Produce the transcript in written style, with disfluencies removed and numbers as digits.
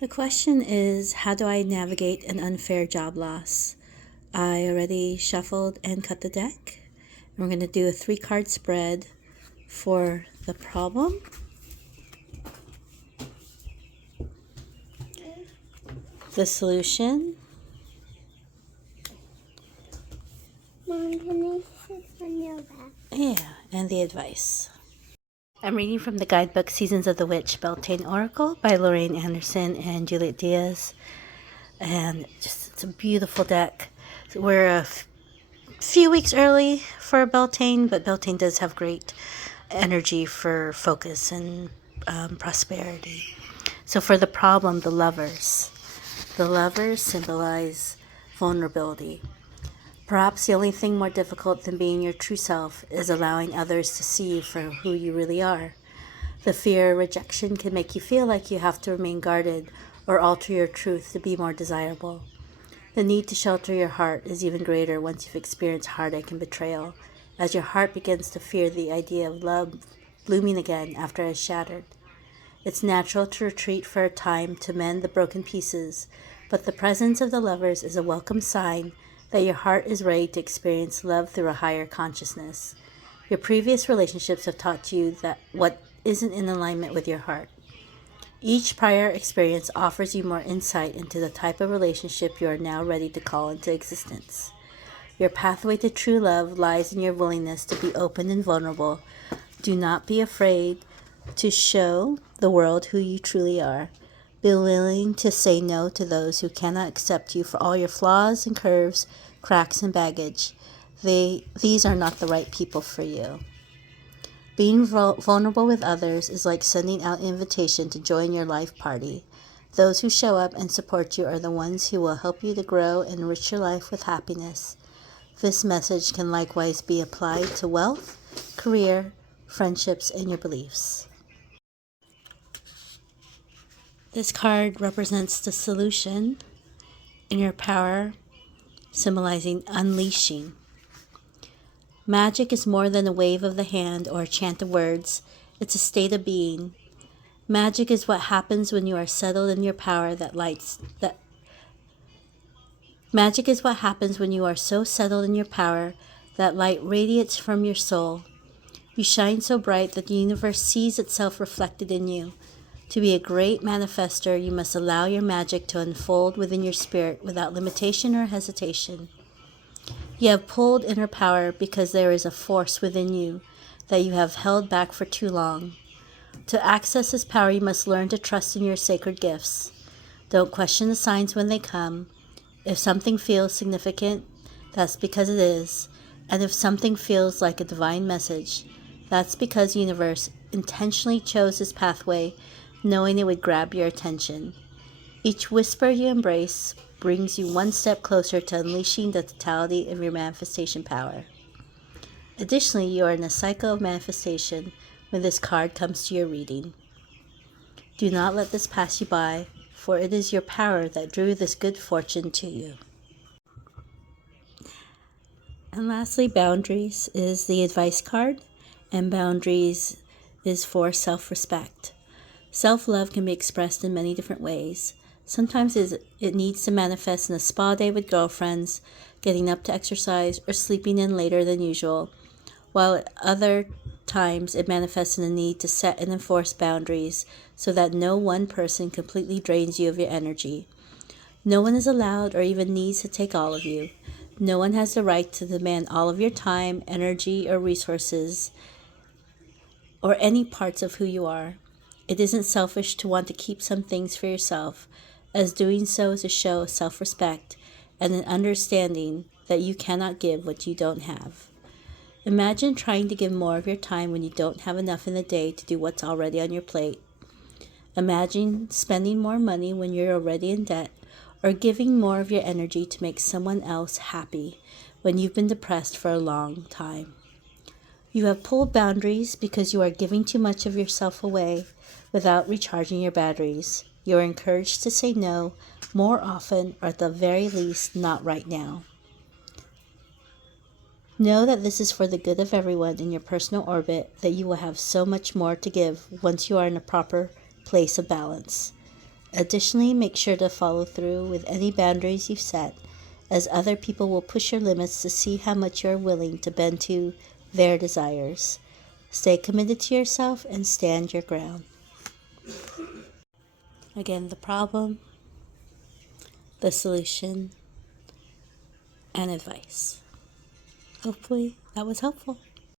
The question is, how do I navigate an unfair job loss? I already shuffled and cut the deck. We're going to do a 3-card spread for the problem, the solution, Mom, can I sit on your back? and the advice. I'm reading from the guidebook Seasons of the Witch, Beltane Oracle by Lorraine Anderson and Juliet Diaz. And it's a beautiful deck. We're a few weeks early for Beltane, but Beltane does have great energy for focus and prosperity. So for the problem, the lovers. The lovers symbolize vulnerability. Perhaps the only thing more difficult than being your true self is allowing others to see you for who you really are. The fear of rejection can make you feel like you have to remain guarded or alter your truth to be more desirable. The need to shelter your heart is even greater once you've experienced heartache and betrayal, as your heart begins to fear the idea of love blooming again after it has shattered. It's natural to retreat for a time to mend the broken pieces, but the presence of the lovers is a welcome sign that your heart is ready to experience love through a higher consciousness. Your previous relationships have taught you that what isn't in alignment with your heart. Each prior experience offers you more insight into the type of relationship you are now ready to call into existence. Your pathway to true love lies in your willingness to be open and vulnerable. Do not be afraid to show the world who you truly are. Be willing to say no to those who cannot accept you for all your flaws and curves, cracks and baggage. These are not the right people for you. Being vulnerable with others is like sending out an invitation to join your life party. Those who show up and support you are the ones who will help you to grow and enrich your life with happiness. This message can likewise be applied to wealth, career, friendships, and your beliefs. This card represents the solution in your power, symbolizing unleashing. Magic is more than a wave of the hand or a chant of words. It's a state of being. Magic is what happens when you are settled in your power Magic is what happens when you are so settled in your power that light radiates from your soul. You shine so bright that the universe sees itself reflected in you. To be a great manifester, you must allow your magic to unfold within your spirit without limitation or hesitation. You have pulled inner power because there is a force within you that you have held back for too long. To access this power, you must learn to trust in your sacred gifts. Don't question the signs when they come. If something feels significant, that's because it is. And if something feels like a divine message, that's because the universe intentionally chose this pathway, knowing it would grab your attention. Each whisper you embrace brings you one step closer to unleashing the totality of your manifestation power. Additionally, you are in a cycle of manifestation when this card comes to your reading. Do not let this pass you by, for it is your power that drew this good fortune to you. And lastly, boundaries is the advice card, and boundaries is for self-respect. Self-love can be expressed in many different ways. Sometimes it needs to manifest in a spa day with girlfriends, getting up to exercise, or sleeping in later than usual, while at other times it manifests in the need to set and enforce boundaries so that no one person completely drains you of your energy. No one is allowed or even needs to take all of you. No one has the right to demand all of your time, energy, or resources, or any parts of who you are. It isn't selfish to want to keep some things for yourself, as doing so is a show of self-respect and an understanding that you cannot give what you don't have. Imagine trying to give more of your time when you don't have enough in the day to do what's already on your plate. Imagine spending more money when you're already in debt, or giving more of your energy to make someone else happy when you've been depressed for a long time. You have pulled boundaries because you are giving too much of yourself away without recharging your batteries. You are encouraged to say no more often, or at the very least, not right now. Know that this is for the good of everyone in your personal orbit, that you will have so much more to give once you are in a proper place of balance. Additionally, make sure to follow through with any boundaries you've set, as other people will push your limits to see how much you're willing to bend to their desires. Stay committed to yourself and stand your ground. Again, the problem, the solution, and advice. Hopefully that was helpful.